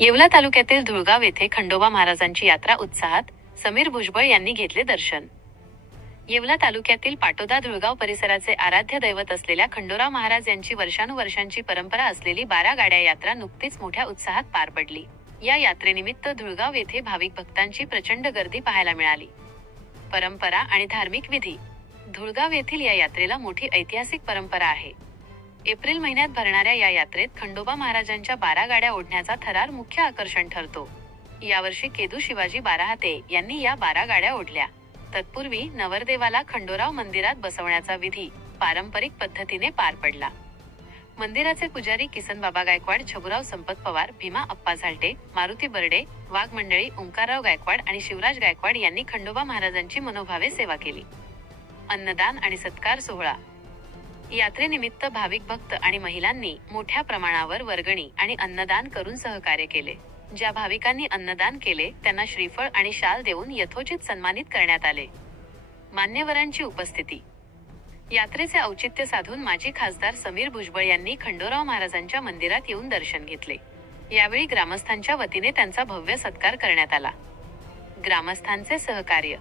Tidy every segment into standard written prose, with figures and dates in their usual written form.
येवला तालुक्यातील धुळगाव येथे खंडोबा महाराजांची यात्रा उत्साहात, समीर भुजबळ यांनी घेतले दर्शन। येवला तालुक्यातील पाटोदा धुळगाव परिसराचे आराध्य दैवत असलेल्या खंडोराव महाराज यांची वर्षानुवर्षांची परंपरा असलेली 12 गाड्या यात्रा नुकतीच मोठ्या उत्साहात पार पडली। या यात्रेनिमित्त धुळगाव येथे भाविक भक्तांची प्रचंड गर्दी पाहायला मिळाली। परंपरा आणि धार्मिक विधी। धुळगाव येथील या यात्रेला मोठी ऐतिहासिक परंपरा आहे। एप्रिल महिन्यात भरणाऱ्या या यात्रेत खंडोबा महाराजांच्या 12 गाड्या ओढण्याचा थरार मुख्य आकर्षण ठरतो। यावर्षी केदू शिवाजी बाराहाते यांनी या 12 गाड्या ओढल्या। तत्पूर्वी नवरदेवाला खंडोराव मंदिरात बसवण्याचा विधी पारंपरिक पद्धतीने पार पडला। मंदिराचे पुजारी किसनबाबा गायकवाड, छबुराव संपत पवार, भीमा अप्पा झालटे, मारुती बर्डे, वाघ मंडळी, ओंकारराव गायकवाड आणि शिवराज गायकवाड यांनी खंडोबा महाराजांची मनोभावे सेवा केली। अन्नदान आणि सत्कार सोहळा। यात्रेनिमित्त भाविक भक्त आणि महिलांनी मोठ्या प्रमाणावर वर्गणी आणि अन्नदान करून सहकार्य केले। ज्या भाविकांनी अन्नदान केले त्यांना श्रीफळ आणि शाल देऊन यथोचित सन्मानित करण्यात आले। मान्यवरांची उपस्थिती। यात्रेचे औचित्य साधून माजी खासदार समीर भुजबळ यांनी खंडोराव महाराजांच्या मंदिरात येऊन दर्शन घेतले। यावेळी ग्रामस्थांच्या वतीने त्यांचा भव्य सत्कार करण्यात आला। ग्रामस्थांचे सहकार्य।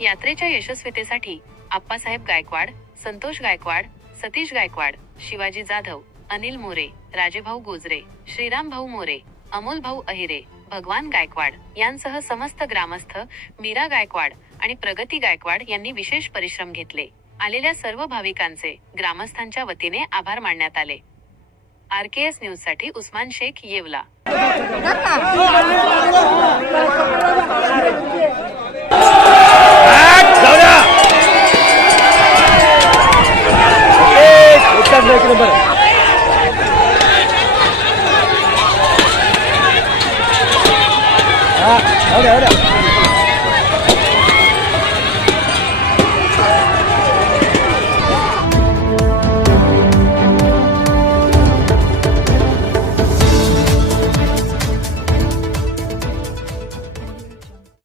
यात्रेच्या यशस्वीतेसाठी आप्पासाहेब गायकवाड, संतोष गायकवाड, सतीश गायकवाड, शिवाजी जाधव, अनिल मोरे, राजेभाऊ गोजरे, श्रीराम भाऊ मोरे, अमोल भाऊ अहिरे, भगवान गायकवाड यांसह समस्त ग्रामस्थ, मीरा गायकवाड आणि प्रगती गायकवाड यांनी विशेष परिश्रम घेतले। आलेल्या सर्व भाविकांचे ग्रामस्थांच्या वतीने आभार मानण्यात आले। RKS न्यूज साठी उस्मान शेख, येवला। Ahora.